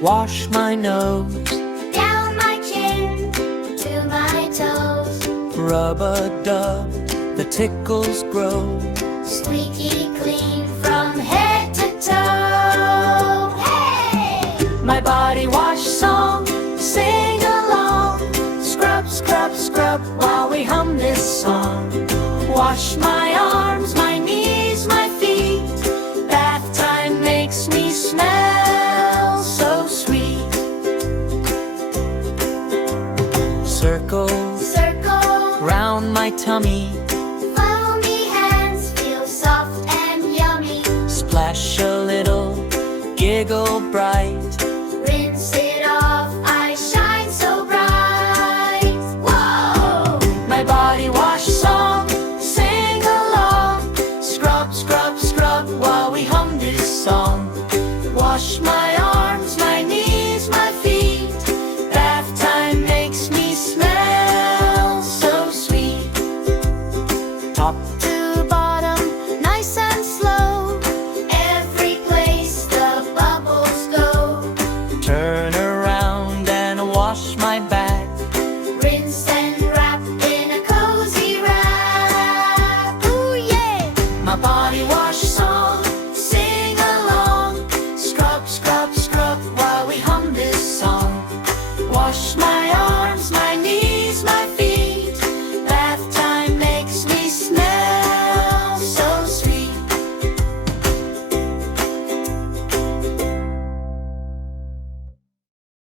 Wash my nose, down my chin to my toes. rub-a-dub, the tickles grow. Squeaky clean from head to toe. Hey! My body wash song, sing along. Scrub, scrub, scrub while we hum this song. Wash my arms, my knees, my feet. Bath time makes me smell so sweet. Circle, Circle, round my tummy. foamy hands feel soft and yummy. Splash a little, giggle bright.